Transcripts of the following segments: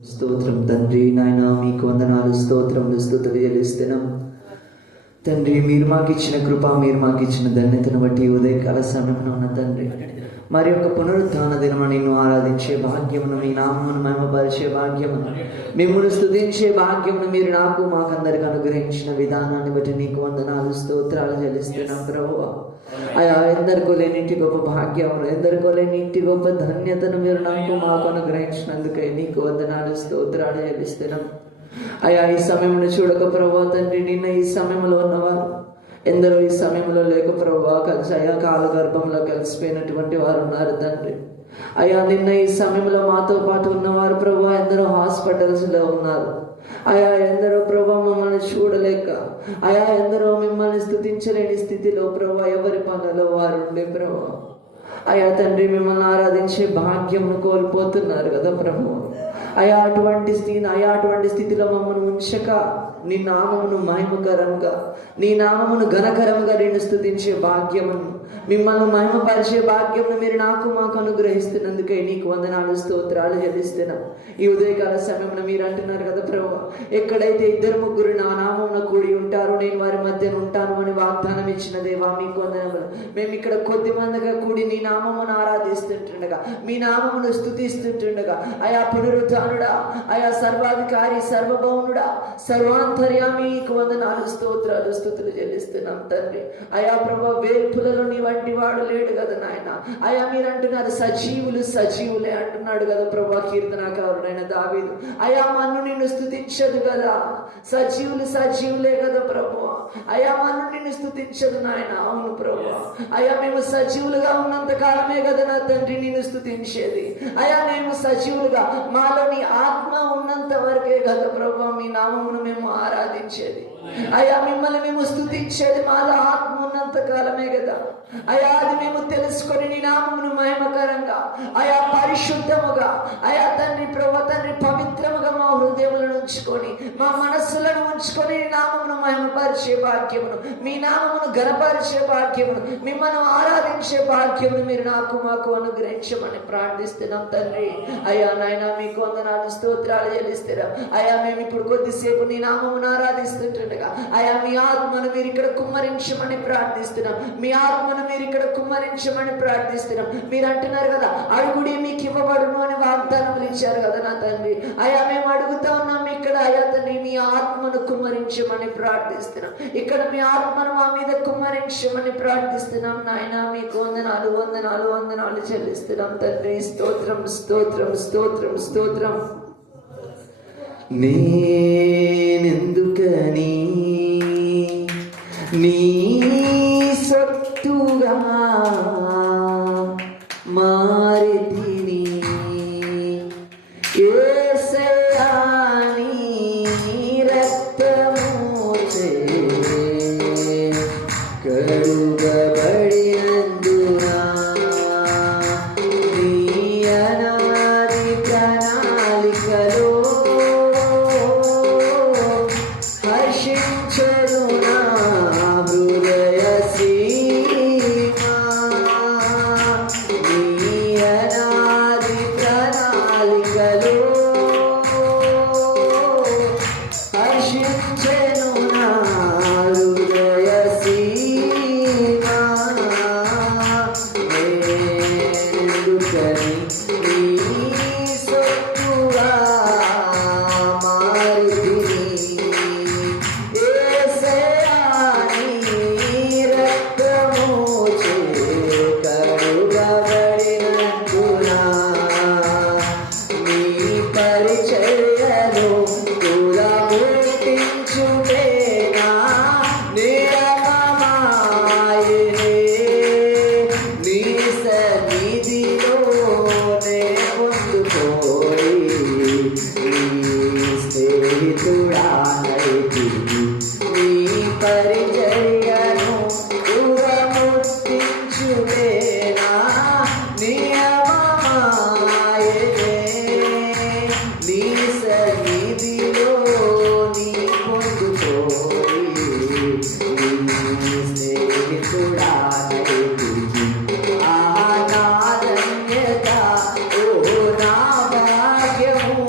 స్తోత్రం తండ్రి. నాయన మీకు వందనాలు, స్తోత్రములు, స్తుతులు చెల్లిస్తున్నాం తండ్రి. మీరు మాకు ఇచ్చిన కృప, మీరు మాకు ఇచ్చిన ధన్యతను బట్టి ఉదయకాల సమయంలో ఉన్న తండ్రి, మరి యొక్క పునరుత్థాన దినము నిన్ను ఆరాధించే భాగ్యమును, మీ నామమును మహిమపరిచే భాగ్యమును, మిమ్మల్ని స్తుతించే భాగ్యమును మీరు నాకు మాకందరికి అనుగ్రహించిన విధానాన్ని బట్టి నీకు వందనాలు, స్తోత్రాలు చెల్లిస్తున్నాం ప్రభువా. అయా ఎందరికో లేనింటి గొప్ప భాగ్యమును, ఎందరికో లేనింటి గొప్ప ధన్యతను మీరు నాకు మాకు అనుగ్రహించినందుకై నీకు వందనాలు, స్తోత్రాలు చెల్లిస్తున్నాం. అయా ఈ సమయంలో చూడక ప్రభువా తండ్రి, నిన్న ఈ సమయంలో ఉన్నవారు ఎందరో ఈ సమయంలో లేక ప్రభువా కలిసి అయా కాలగర్భంలో కలిసిపోయినటువంటి వారు ఉన్నారు తండ్రి. అయా నిన్న ఈ సమయంలో మాతో పాటు ఉన్నవారు ప్రభువా ఎందరో హాస్పిటల్స్లో ఉన్నారు. అయా ఎందరో ప్రభా మమ్మల్ని చూడలేక, అయా ఎందరో మిమ్మల్ని స్తుతించలేని స్థితిలో ప్రభా ఎవరి పనులలో వారు ఉండే ప్రభా. అయా తండ్రి, మిమ్మల్ని ఆరాధించే భాగ్యమును కోల్పోతున్నారు కదా ప్రభు. అటువంటి స్థితిలో మమ్మల్ని ఉంచక నీ నామమును మహిమకరంగా, నీ నామమును ఘనకరంగా నేను స్తుతించే భాగ్యమును, మిమ్మల్ని మహిమపరిచే భాగ్యమును మీరు నాకు మాకు అనుగ్రహిస్తున్నందుకై నీకు వందనాలు, స్తోత్రాలు చెల్లిస్తున్నాం. ఈ ఉదయకాల సమయంలో మీరు అంటున్నారు కదా ప్రభు, ఎక్కడైతే 2-3 నా నామమున కూడి ఉంటారో నేను వారి మధ్యన ఉంటాను అని వాగ్దానం ఇచ్చిన దేవా మీకు వందనములు. మేము ఇక్కడ కొద్ది మందిగా కూడి నీ నామమును ఆరాధిస్తుంటుండగా, మీ నామమును స్తుతిస్తుంటుండగా, అయా పునరుద్ధానుడా, అయా సర్వాధికారి, సర్వభౌముడా, సర్వాంతర్యామికి వందనాలు, స్తోత్రాలు, స్తుతులు చెల్లిస్తున్నాం తండ్రి. అయా ప్రభు, వేల్పులలో నీ వంటి వాడు లేడు కదా నాయన. అయా మీరు అంటున్నారు సజీవులు సజీవులే అంటున్నాడు కదా ప్రభు కీర్తనాకారుడైన దావీదు. అయా మన్ను నిన్ను స్తుతించదు కదా, సజీవులు సజీవులే కదా ప్రభు. అయా మన్ను నిన్ను స్తుతించదు నాయన. అవును ప్రభు, అయా మేము సజీవులుగా ఉన్నంత కాలమే కదా నా తండ్రి నిన్ను స్తుతించేది. అయా మేము సజీవులుగా, మాలో నీ ఆత్మ ఉన్నంత వరకే కదా ప్రభు మీ నామమును మేము ఆరాధించేది. అయా మిమ్మల్ని మేము స్తుతించేది మాలో ఆత్మ ఉన్నంత కాలమే కదా. అయా అది మేము తెలుసుకొని నీ నామమును మహిమకరంగా, అయా పరిశుద్ధముగా, అయా తండ్రి ప్రభు తండ్రి పవిత్రముగా మా హృదయములను ఉంచుకొని, మా మనస్సులను ఉంచుకొని నీ నామమును మహిమపరిచే భాగ్యమును, మీ నామమును ఘనపరిచే భాగ్యమును, మిమ్మల్ని ఆరాధించే భాగ్యమును మీరు నాకు మాకు అనుగ్రహించమని ప్రార్థిస్తున్నాం తండ్రి. అయా నాయన మీకు వందనాలు, స్తోత్రాలు చెల్లిస్తున్నాం. అయా మేము ఇప్పుడు కొద్దిసేపు నీ నామమును ఆరాధిస్తుంటుండగా, అయా మీ ఆత్మను మీరు ఇక్కడ కుమ్మరించమని ప్రార్థిస్తున్నాం. మీ ఆత్మను మీరు ఇక్కడ కుమ్మరించమని ప్రార్థిస్తున్నాం. మీరు అంటున్నారు కదా, అడుగుడి మీకు ఇవ్వబడును అని వాగ్దానములు ఇచ్చారు కదా నా తండ్రి. అయా మేము అడుగుతా ఉన్నాం ఇక్కడ, అయా తండ్రి మీ ఆత్మను కుమ్మరించమని ప్రార్థిస్తున్నాం. ఇక్కడ మీ ఆత్మను మా మీద కుమ్మరించమని ప్రార్థిస్తున్నాం నాయన. మీకు వందనాలు, వందనాలు, వందనాలు చెల్లిస్తున్నాం తండ్రి. స్తోత్రం, స్తోత్రం, స్తోత్రం, స్తోత్రం. నేనెందుకని నీ సొత్తుగా మారితిని, యేసయ్యా నీ రక్తముచే కడుగబడినందునా, నీ అనాది ప్రణాళికలో హర్షించెను నా హృదయ సీమా. నీ అనాది ప్రణాళికలో హర్షించెను నా హృదయ సీమా. నేనెందుకని నీ సొత్తుగా మారితిని, యేసయ్యా నీ రక్తముచే కడుగబడినందునా, నీ పరిచర్యను పునఃపుట్టించుటేనా నియమమాయెనే. నీ సన్నిధిలోనే పొందుకోరి నీ స్నేహితుడానైతిని. నీ పరిచర్యను పునఃపుట్టించుటేనా నియమమాయెనే. నీ సన్నిధిలో నీ పొందుకోరి నీ స్నేహితుడానైతిని. ఆనాదన్యత ఓ నా భాగ్యము,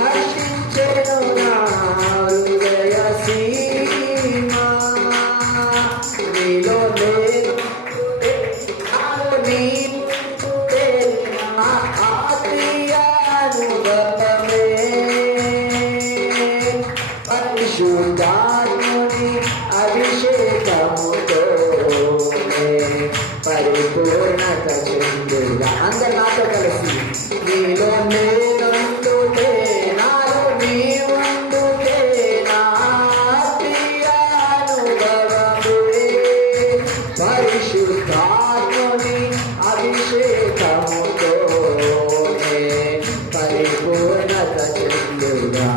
హర్షించెను నా హృదయ సీమా. నీలో నేను నాలో నీవుంటే నా ఆత్మీయ అనుభవమే. పరిశుద్ధాత్ముని అభిషేకముతో పరిపూర్ణత చెందుగా. అందరు నాతో కలిసి నీలో నేనుండుటే నాలో నీవుండుటే నా ఆత్మీయ అనుభవమే. పరిశుద్ధాత్ముని అభిషేకముతో పరిపూర్ణత చెందుగా.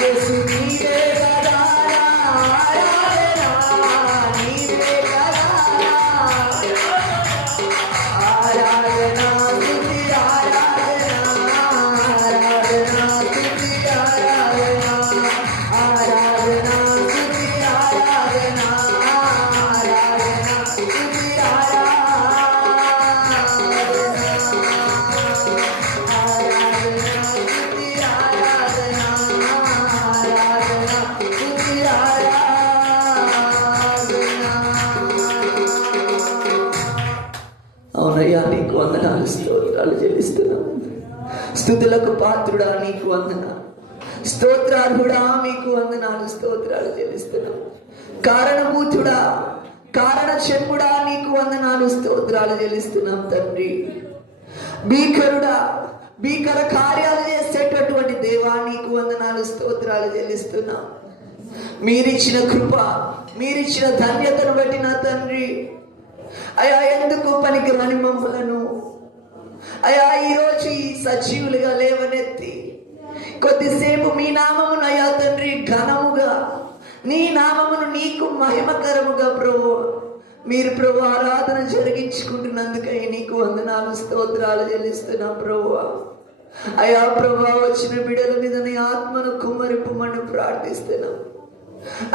యేసు నీవే కదా ఆరాధన, నీవే కదా ఆరాధన, స్తుతి ఆరాధన, ఆరాధన స్తుతి ఆరాధన, ఆరాధన స్తుతి ఆరాధన, ఆరాధన స్తుతి అవునయ్యా, నీకు వందనాలు, స్తోత్రాలు చెల్లిస్తున్నాం. స్తుతులకు పాత్రుడా నీకు వందనాలు, స్తోత్రార్హుడా మీకు వందనాలు, స్తోత్రాలు చెల్లిస్తున్నాం. కారణభూతుడా, కారణ చెప్పుడా నీకు వందనాలు, స్తోత్రాలు చెల్లిస్తున్నాం తండ్రి. భీకరుడా, భీకర కార్యాలు చేసేటటువంటి దేవా నీకు వందనాలు, స్తోత్రాలు చెల్లిస్తున్నాం. మీరిచ్చిన కృప, మీరిచ్చిన ధన్యతను బట్టి నా తండ్రి అయా ఎందుకు పనికిరాని మమ్మలను అయా ఈరోజు ఈ సజీవులుగా లేవనెత్తి కొద్దిసేపు మీ నామమును అయా తండ్రి ఘనముగా, నీ నామమును నీకు మహిమకరముగా ప్రభు మీరు ప్రభు ఆరాధన జరిగించుకుంటున్నందుకై నీకు వందనాలు, స్తోత్రాలు చెల్లిస్తున్నాం ప్రభు. అయా ప్రభు వచ్చిన బిడ్డల మీద నీ ఆత్మను కుమ్మరింపమని ప్రార్థిస్తున్నాం.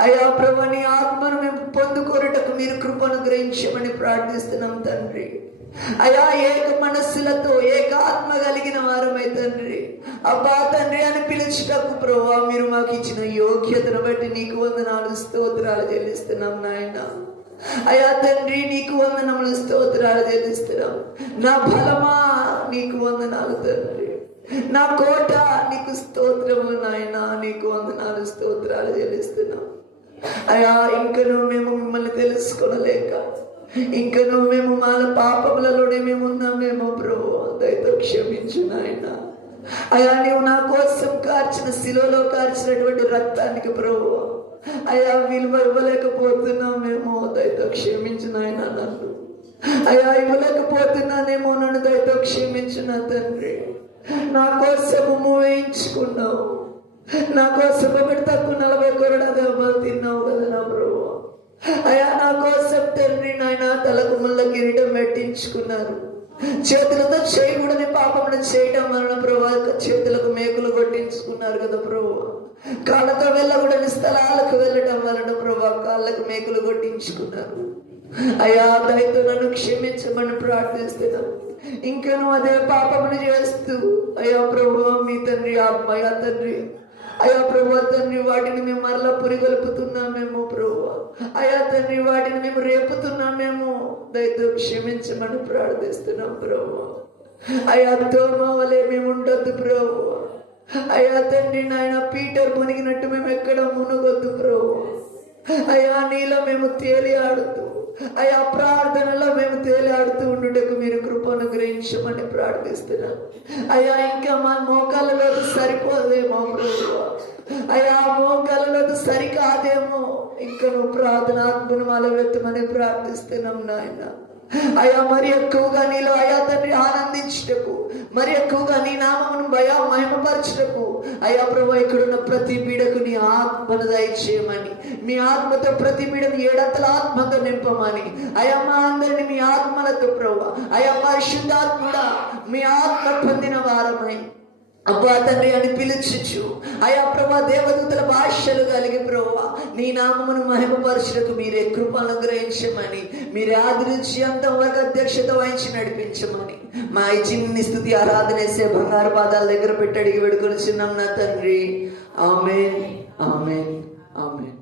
అయా ప్రభు నీ ఆత్మను మేము పొందుకొనుటకు మీరు కృపను గ్రహించమని ప్రార్థిస్తున్నాం తండ్రి. అయా ఏక మనస్సులతో ఏక ఆత్మ కలిగిన వారమై తండ్రి అబ్బా తండ్రి అని పిలుచుటకు ప్రభువా మీరు మాకు ఇచ్చిన యోగ్యతను బట్టి నీకు వందనాలు, స్తోత్రాలు చెల్లిస్తున్నాం నాయన. అయా తండ్రి నీకు వందనములు, స్తోత్రాలు చెల్లిస్తున్నాం. నా బలమా నీకు వందనాలు తండ్రి, నా కోట నీకు స్తోత్రము నాయన, నీకు వందనాలు, స్తోత్రాలు చెల్లిస్తున్నాం. అయా ఇంకను మేము మిమ్మల్ని తెలుసుకోలేక, ఇంకను మేము మా పాపములలోనే మేము ఉన్నామేమో ప్రభు, దయతో క్షమించు నాయన. అయా నీవు నా కోసం కార్చిన శిలువలో కార్చినటువంటి రక్తానికి ప్రభు అయా విలువ ఇవ్వలేకపోతున్నామేమో, దయతో క్షమించు నాయన. నన్ను అయా ఇవ్వలేకపోతున్నానేమో, నన్ను దయతో క్షమించు నా తండ్రి. నా కోసము వేయించుకున్నావు, నా కోసం ఒకటి తక్కువ 40 కొరడా దెబ్బలు తిన్నావు కదా నా ప్రభు. అయా నా కోసం తండ్రి నాయన తలకు ముళ్ళ కిరీటం పెట్టించుకున్నారు. చేతులతో చేయకూడని పాపమును చేయటం వలన ప్రభు చేతులకు మేకులు కొట్టించుకున్నారు కదా ప్రభు. కాళ్ళతో వెళ్ళకూడని స్థలాలకు వెళ్ళటం వలన ప్రభు కాళ్ళకు మేకులు కొట్టించుకున్నారు. అయా దయతో నన్ను క్షమించమని ప్రార్థిస్తున్నాను. ఇంకను అదే పాపమును చేస్తూ అయా ప్రభు మీ తండ్రి అయ్యా తండ్రి అయా ప్రభు తండ్రి వాటిని మేము మరలా పురిగొల్పుతున్నామేమో ప్రభు. అయా తండ్రి వాటిని మేము రేపుతున్నామేమో, దయతో క్షమించమని ప్రార్థిస్తున్నాం ప్రభు. అయా తోమా వలె మేము ఉండొద్దు ప్రభు. అయా తండ్రి నాయన పీటర్ మునిగినట్టు మేము ఎక్కడ మునగొద్దు ప్రభు. అయా నీలో మేము తేలియాడుతూ అయా ప్రార్థనలో మేము తేలియాడుతూ ఉండుటకు మీరు కృపను గ్రహించమని ప్రార్థిస్తున్నాం. అయా ఇంకా మా మోకాళ్ళలో సరిపోదేమో ప్రభు, అయా మోకాళ్ళలో సరికాదేమో, ఇంకా నువ్వు ప్రార్థనాత్మను అలవెత్తమని ప్రార్థిస్తున్నాం నాయన. అయా మరి ఎక్కువగా నీలో అయా తండ్రి ఆనందించుటకు, మరి ఎక్కువగా నీ నామమును మహిమపరచుటకు అయా ప్రభు ఇక్కడున్న ప్రతి పీడకు నీ ఆత్మను దయచేయమని, మీ ఆత్మతో ప్రతి పీడను 7 అంతల ఆత్మతో నింపమని, అయా మా అందరిని మీ ఆత్మలతో ప్రభు అయా పరిశుద్ధాత్ముడా మీ ఆత్మ పొందిన వారమై అబ్బా తండ్రి అని పిలుచుచు అయా ప్రభా దేవదూతల భాషలు కలిగి ప్రభా నీ నామమును మహిమపరచుటకు మీరే కృపను గ్రహించమని, మీరే ఆది నుంచి అంతవరకు అధ్యక్షత వహించి నడిపించమని, మా ఈ చిన్ని స్తుతి ఆరాధనేసే బంగారు పాదాల దగ్గర పెట్టి అడిగి వేడుకొనిచున్నాం నా తండ్రి. ఆమేన్, ఆమేన్, ఆమేన్.